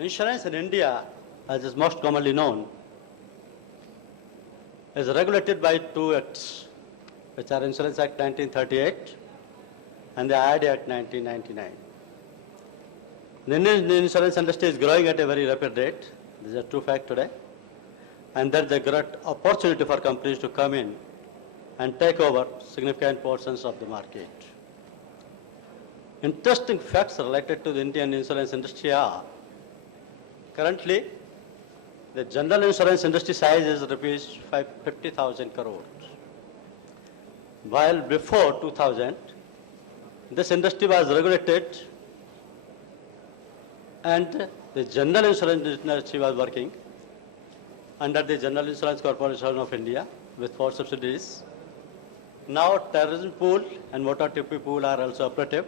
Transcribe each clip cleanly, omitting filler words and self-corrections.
Insurance in India, as is most commonly known, is regulated by two acts, which are Insurance Act 1938 and the IRD Act 1999. The Indian insurance industry is growing at a very rapid rate. This is a true fact today. And there is a great opportunity for companies to come in and take over significant portions of the market. Interesting facts related to the Indian insurance industry are, currently, the general insurance industry size is rupees 50,000 crores. While before 2000, this industry was regulated and the general insurance industry was working under the General Insurance Corporation of India with 4 subsidiaries. Now terrorism pool and motor TP pool are also operative.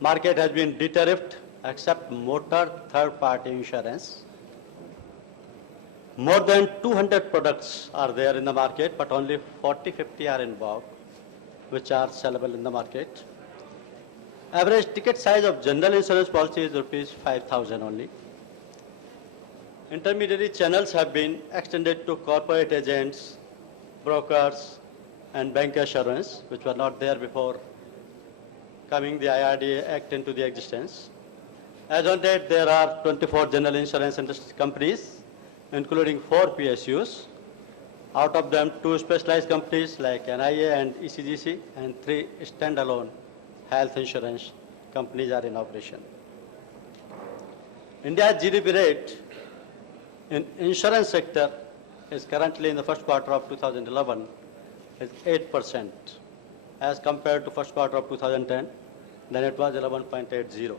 Market has been de-tariffed except motor third-party insurance. More than 200 products are there in the market, but only 40-50 are in vogue, which are sellable in the market. Average ticket size of general insurance policy is rupees 5,000 only. Intermediary channels have been extended to corporate agents, brokers, and bank assurance, which were not there before coming the IRDA Act into the existence. As on date, there are 24 general insurance industry companies, including 4 PSUs. Out of them, 2 specialized companies like NIA and ECGC, and 3 standalone health insurance companies are in operation. India's GDP rate in insurance sector is currently in the first quarter of 2011 is 8% as compared to first quarter of 2010, then it was 11.80.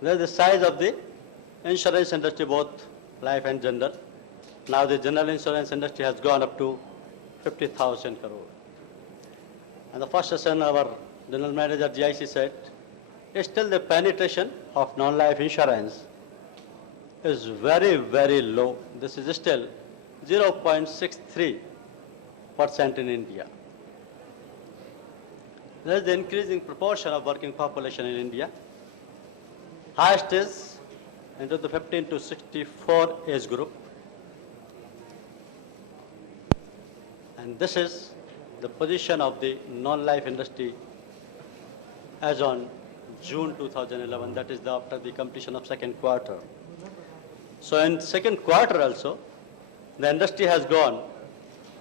There is the size of the insurance industry, both life and general. Now the general insurance industry has gone up to 50,000 crore. And the first session, our general manager GIC said, still the penetration of non-life insurance is very, very low. This is still 0.63% in India. There is the increasing proportion of working population in India. Highest is into the 15 to 64 age group. And this is the position of the non-life industry as on June 2011, that is after the completion of second quarter. So in second quarter also, the industry has gone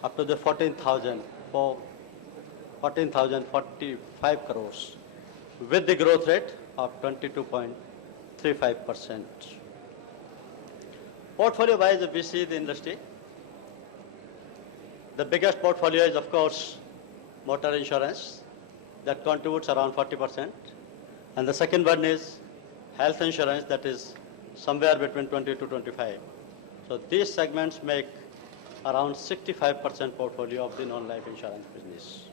up to the 14,045 crores with the growth rate of 22.35%. Portfolio-wise, if we see the industry, the biggest portfolio is, of course, motor insurance. That contributes around 40%. And the second one is health insurance, that is somewhere between 20 to 25. So these segments make around 65% portfolio of the non-life insurance business.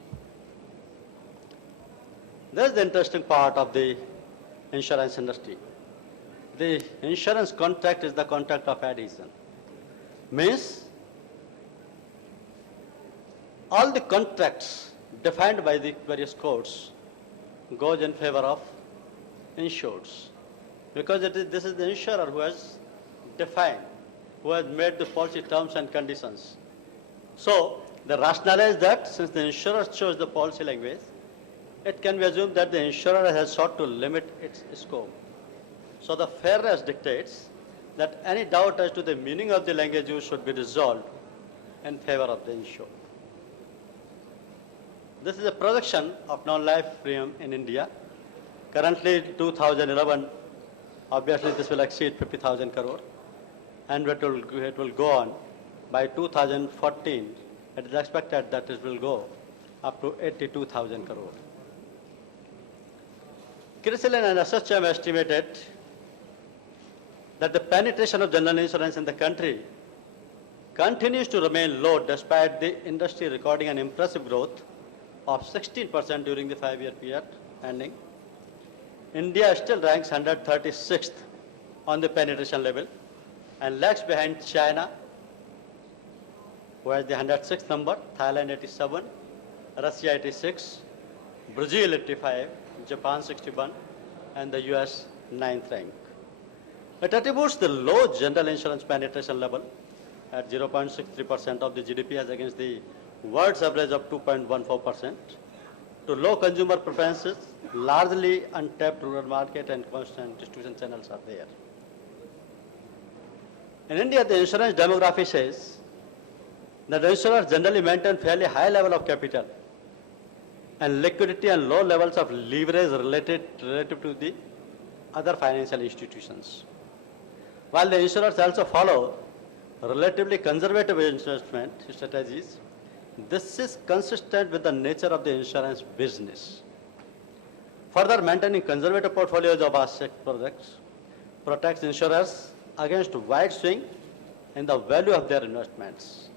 There's the interesting part of the insurance industry. The insurance contract is the contract of adhesion. Means all the contracts defined by the various codes goes in favor of insureds. Because this is the insurer who has defined, who has made the policy terms and conditions. So the rationale is that since the insurer chose the policy language, it can be assumed that the insurer has sought to limit its scope. So the fairness dictates that any doubt as to the meaning of the language used should be resolved in favor of the insured. This is a projection of non-life premium in India. Currently, 2011, obviously this will exceed 50,000 crore, and it will go on. By 2014, it is expected that it will go up to 82,000 crore. CRISIL and SHM estimated that the penetration of general insurance in the country continues to remain low despite the industry recording an impressive growth of 16% during the 5-year period ending. India still ranks 136th on the penetration level and lags behind China, who has the 106th number, Thailand 87, Russia 86, Brazil 85, Japan 61, and the US 9th rank. It attributes the low general insurance penetration level at 0.63% of the GDP as against the world's average of 2.14%, to low consumer preferences, largely untapped rural market and constant distribution channels are there. In India, the insurance demography says that insurers generally maintain fairly high level of capital and liquidity and low levels of leverage relative to the other financial institutions. While the insurers also follow relatively conservative investment strategies, this is consistent with the nature of the insurance business. Further, maintaining conservative portfolios of asset products protects insurers against wide swing in the value of their investments.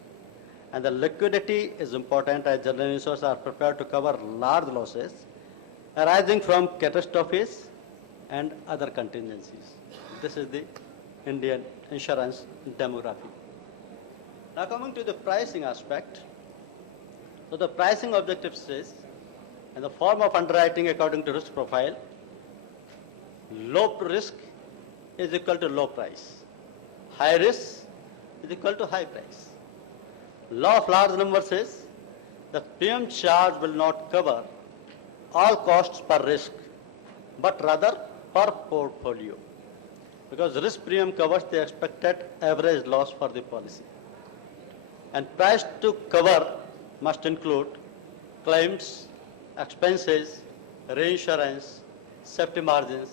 And the liquidity is important as general insurers are prepared to cover large losses arising from catastrophes and other contingencies. This is the Indian insurance demography. Now coming to the pricing aspect. So the pricing objective says, in the form of underwriting according to risk profile, low risk is equal to low price. High risk is equal to high price. Law of large numbers says the premium charge will not cover all costs per risk, but rather per portfolio, because risk premium covers the expected average loss for the policy. And price to cover must include claims, expenses, reinsurance, safety margins,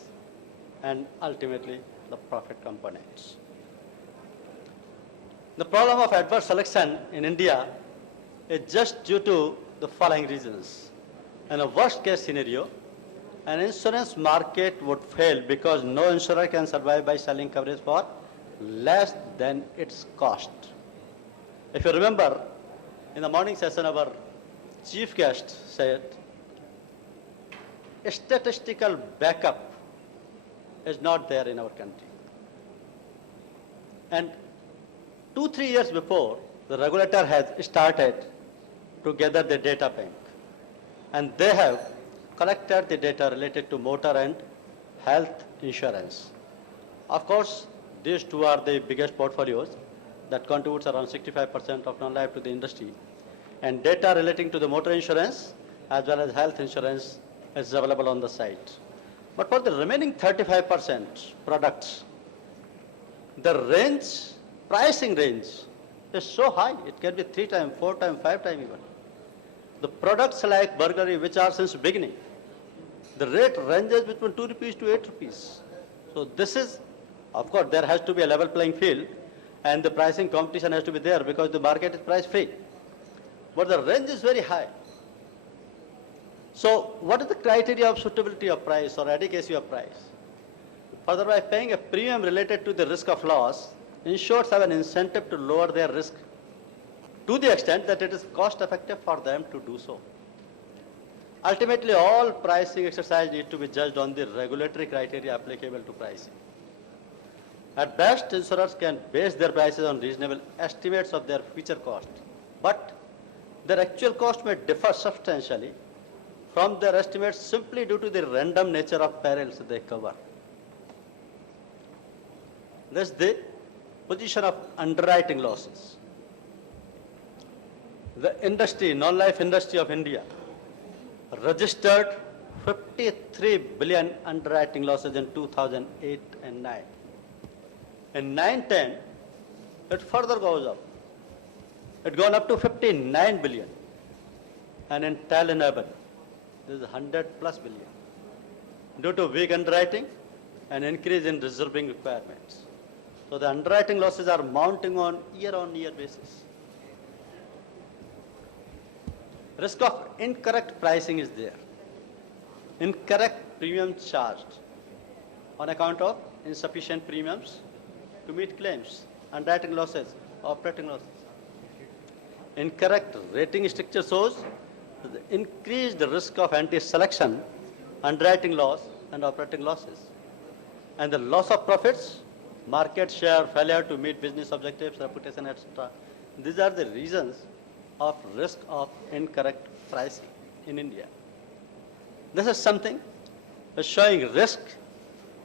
and ultimately the profit components. The problem of adverse selection in India is just due to the following reasons. In a worst case scenario, an insurance market would fail because no insurer can survive by selling coverage for less than its cost. If you remember, in the morning session, our chief guest said, a statistical backup is not there in our country. And 2-3 years before, the regulator has started to gather the data bank. And they have collected the data related to motor and health insurance. Of course, these two are the biggest portfolios that contributes around 65% of non-life to the industry. And data relating to the motor insurance as well as health insurance is available on the site. But for the remaining 35% products, the pricing range is so high, it can be 3 times, 4 times, 5 times even. The products like burglary, which are since beginning, the rate ranges between 2 rupees to 8 rupees. So this is, of course, there has to be a level playing field, and the pricing competition has to be there because the market is price free. But the range is very high. So what is the criteria of suitability of price or adequacy of price? Further, by paying a premium related to the risk of loss, insurers have an incentive to lower their risk to the extent that it is cost effective for them to do so. Ultimately, all pricing exercise need to be judged on the regulatory criteria applicable to pricing. At best, insurers can base their prices on reasonable estimates of their future cost, but their actual cost may differ substantially from their estimates simply due to the random nature of perils they cover. This is the position of underwriting losses. The industry, non-life industry of India, registered 53 billion underwriting losses in 2008 and 9. In 9-10, it further goes up. It gone up to 59 billion. And in 10-11, this is 100 plus billion. Due to weak underwriting and increase in reserving requirements. So the underwriting losses are mounting on year basis. Risk of incorrect pricing is there. Incorrect premium charged on account of insufficient premiums to meet claims, underwriting losses, operating losses. Incorrect rating structure shows the increased risk of anti-selection, underwriting loss, and operating losses. And the loss of profits, market share, failure to meet business objectives, reputation, etc. These are the reasons of risk of incorrect pricing in India. This is something showing risk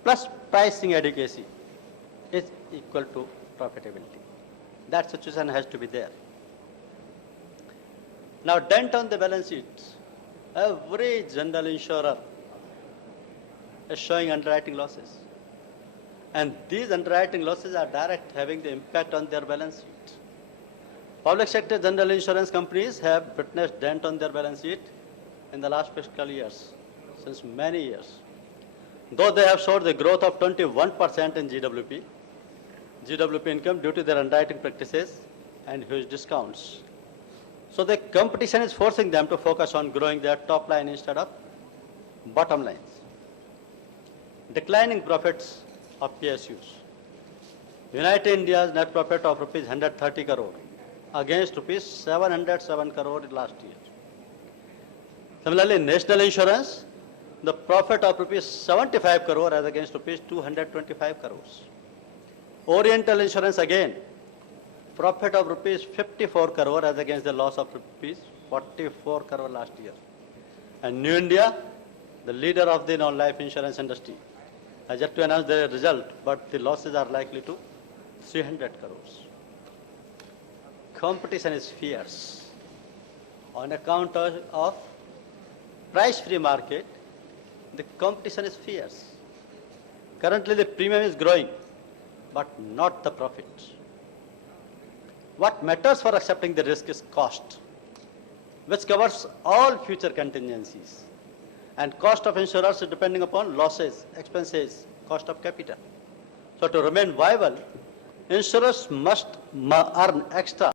plus pricing adequacy is equal to profitability. That situation has to be there. Now, dent on the balance sheet. Every general insurer is showing underwriting losses. And these underwriting losses are direct having the impact on their balance sheet. Public sector general insurance companies have witnessed dent on their balance sheet in the last fiscal years, since many years. Though they have showed the growth of 21% in GWP income due to their underwriting practices and huge discounts. So the competition is forcing them to focus on growing their top line instead of bottom lines. Declining profits of PSUs. United India's net profit of rupees 130 crore against rupees 707 crore last year. Similarly, national insurance, the profit of rupees 75 crore as against rupees 225 crores. Oriental insurance again, profit of rupees 54 crore as against the loss of rupees 44 crore last year. And New India, the leader of the non-life insurance industry, has yet to announce the result, but the losses are likely to 300 crores. Competition is fierce. On account of price-free market, the competition is fierce. Currently, the premium is growing, but not the profit. What matters for accepting the risk is cost, which covers all future contingencies. And cost of insurance is depending upon losses, expenses, cost of capital. So to remain viable, insurers must earn extra